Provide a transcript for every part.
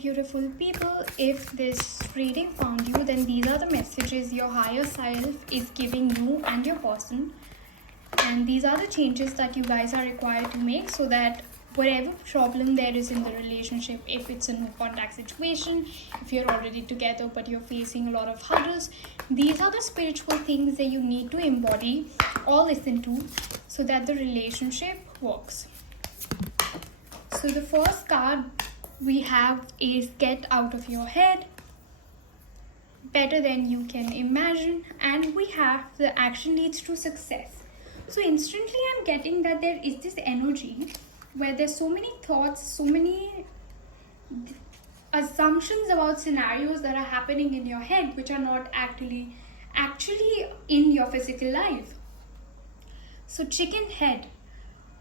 Beautiful people, if this reading found you, then these are the messages your higher self is giving you and your person. And these are the changes that you guys are required to make so that whatever problem there is in the relationship, if it's a no contact situation, if you're already together but you're facing a lot of hurdles, these are the spiritual things that you need to embody or listen to so that the relationship works. So the first card we have is Get Out of Your Head, Better Than You Can Imagine, and we have The Action Leads to Success. So instantly I'm getting that there is this energy where there's so many thoughts, so many assumptions about scenarios that are happening in your head which are not actually in your physical life. So chicken head.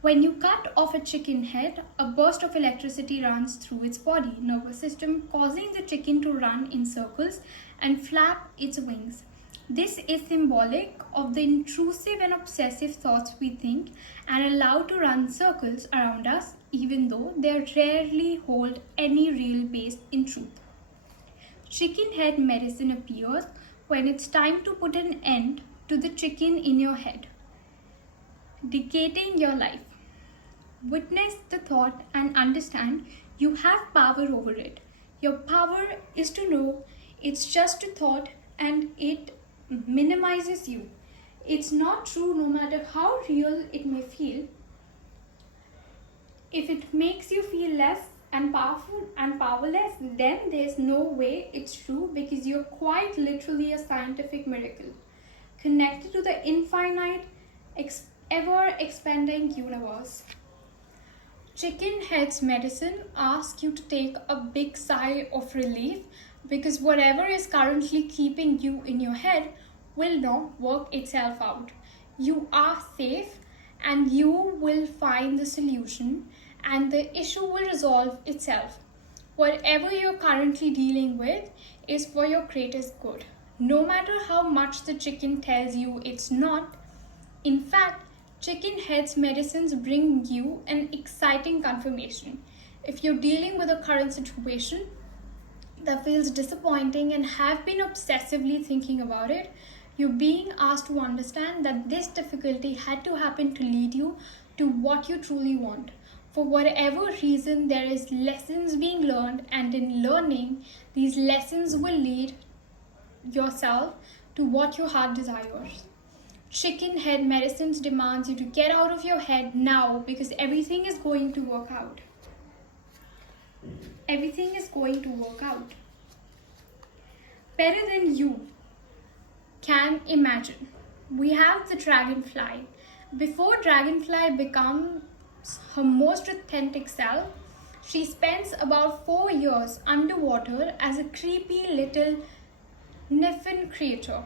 When you cut off a chicken head, a burst of electricity runs through its body, nervous system, causing the chicken to run in circles and flap its wings. This is symbolic of the intrusive and obsessive thoughts we think and allow to run circles around us, even though they rarely hold any real base in truth. Chicken head medicine appears when it's time to put an end to the chicken in your head, dictating your life. Witness the thought and understand you have power over it. Your power is to know it's just a thought and it minimizes you. It's not true no matter how real it may feel. If it makes you feel less and powerful and powerless, then there's no way it's true because you're quite literally a scientific miracle, connected to the infinite, ever-expanding universe. Chicken head's medicine asks you to take a big sigh of relief because whatever is currently keeping you in your head will not work itself out. You are safe and you will find the solution and the issue will resolve itself. Whatever you're currently dealing with is for your greatest good. No matter how much the chicken tells you it's not, in fact, chicken head's medicines bring you an exciting confirmation. If you're dealing with a current situation that feels disappointing and have been obsessively thinking about it, you're being asked to understand that this difficulty had to happen to lead you to what you truly want. For whatever reason, there is lessons being learned, and in learning, these lessons will lead yourself to what your heart desires. Chicken head medicines demands you to get out of your head now because everything is going to work out. Everything is going to work out. Better than you can imagine. We have the dragonfly. Before dragonfly becomes her most authentic self, she spends about 4 years underwater as a creepy little Niffin creature.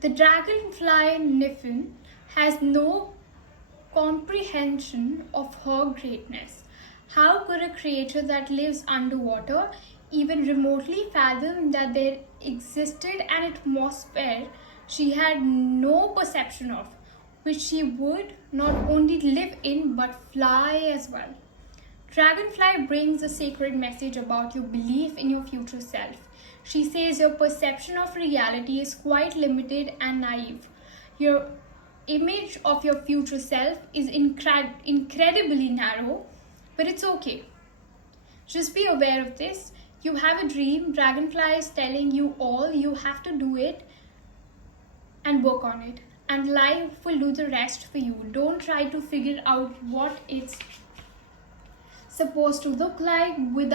The dragonfly Niffin has no comprehension of her greatness. How could a creature that lives underwater even remotely fathom that there existed an atmosphere she had no perception of, which she would not only live in but fly as well? Dragonfly brings a sacred message about your belief in your future self. She says your perception of reality is quite limited and naive. Your image of your future self is incredibly narrow, but it's okay. Just be aware of this. You have a dream. Dragonfly is telling you all you have to do it and work on it. And life will do the rest for you. Don't try to figure out what it's supposed to look like with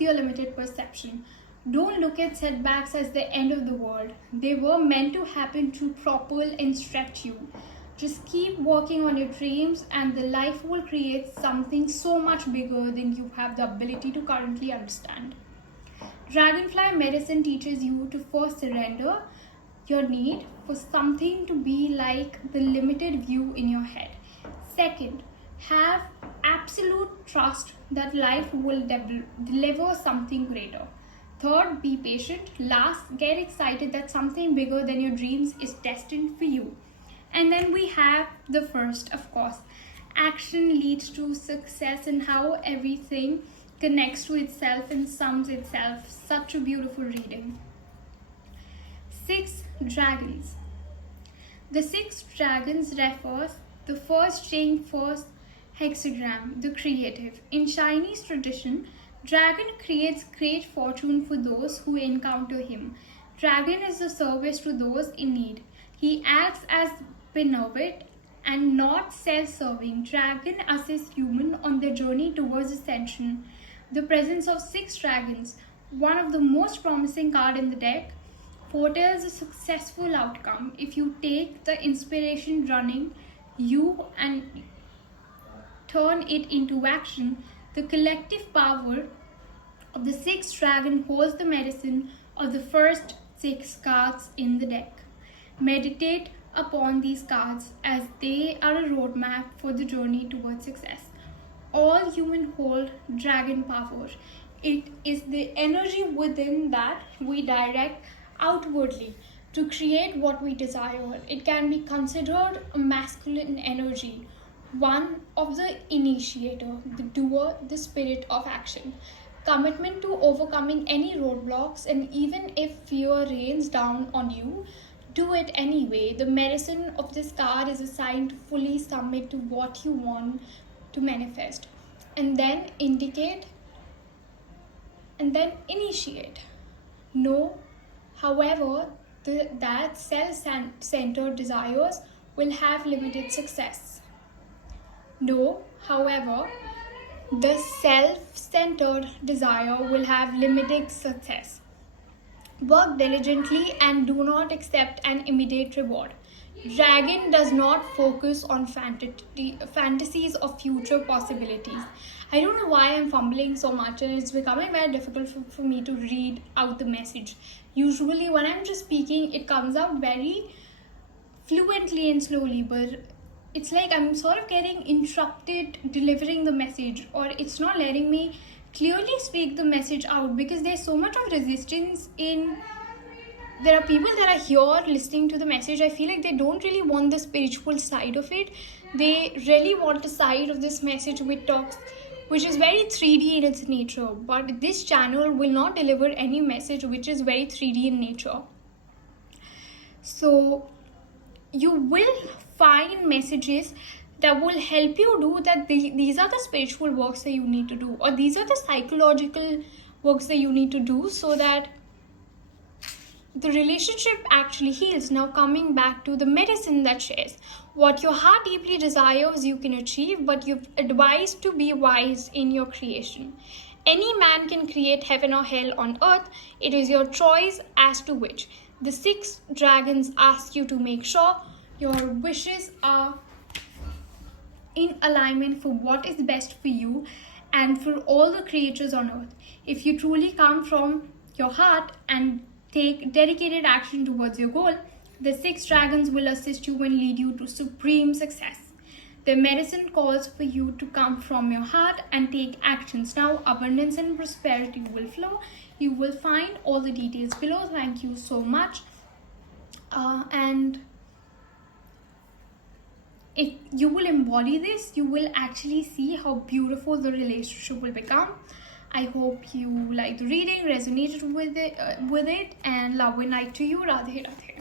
your limited perception. Don't look at setbacks as the end of the world. They were meant to happen to propel and stretch you. Just keep working on your dreams and the life will create something so much bigger than you have the ability to currently understand. Dragonfly medicine teaches you to first surrender your need for something to be like the limited view in your head. Second, have absolute trust that life will deliver something greater. Third, be patient. Last, get excited that something bigger than your dreams is destined for you. And then we have the first, of course, action leads to success and how everything connects to itself and sums itself. Such a beautiful reading. 6 dragons. The 6 dragons refers the first chain, first hexagram, the creative. In Chinese tradition, dragon creates great fortune for those who encounter him. Dragon is a service to those in need. He acts as benevolent and not self-serving. Dragon assists humans on their journey towards ascension. The presence of 6 dragons, one of the most promising cards in the deck, foretells a successful outcome. If you take the inspiration running you and turn it into action, the collective power of the 6 dragon holds the medicine of the first 6 cards in the deck. Meditate upon these cards as they are a roadmap for the journey towards success. All humans hold dragon power. It is the energy within that we direct outwardly to create what we desire. It can be considered a masculine energy, one of the initiator, the doer, the spirit of action. Commitment to overcoming any roadblocks, and even if fear rains down on you, do it anyway. The medicine of this card is assigned to fully submit to what you want to manifest, and then indicate and then initiate. No, however, that self-centered desires will have limited success. No, however, the self-centered desire will have limited success. Work diligently and do not accept an immediate reward. Dragon does not focus on fantasies of future possibilities. I don't know why I'm fumbling so much, and it's becoming very difficult for me to read out the message. Usually when I'm just speaking, it comes out very fluently and slowly, but it's like I'm sort of getting interrupted delivering the message, or it's not letting me clearly speak the message out because there's so much of resistance in. There are people that are here listening to the message. I feel like they don't really want the spiritual side of it. They really want the side of this message which is very 3D in its nature. But this channel will not deliver any message which is very 3D in nature. So you will find messages that will help you do that. These are the spiritual works that you need to do, or these are the psychological works that you need to do so that the relationship actually heals. Now coming back to the medicine that shares, what your heart deeply desires you can achieve, but you've advised to be wise in your creation. Any man can create heaven or hell on earth. It is your choice as to which. The 6 dragons ask you to make sure your wishes are in alignment for what is best for you and for all the creatures on earth. If you truly come from your heart and take dedicated action towards your goal, the 6 dragons will assist you and lead you to supreme success. The medicine calls for you to come from your heart and take actions. Now abundance and prosperity will flow. You will find all the details below. Thank you so much. And if you will embody this, you will actually see how beautiful the relationship will become. I hope you liked the reading, resonated with it, and love and light to you. Radhe Radhe.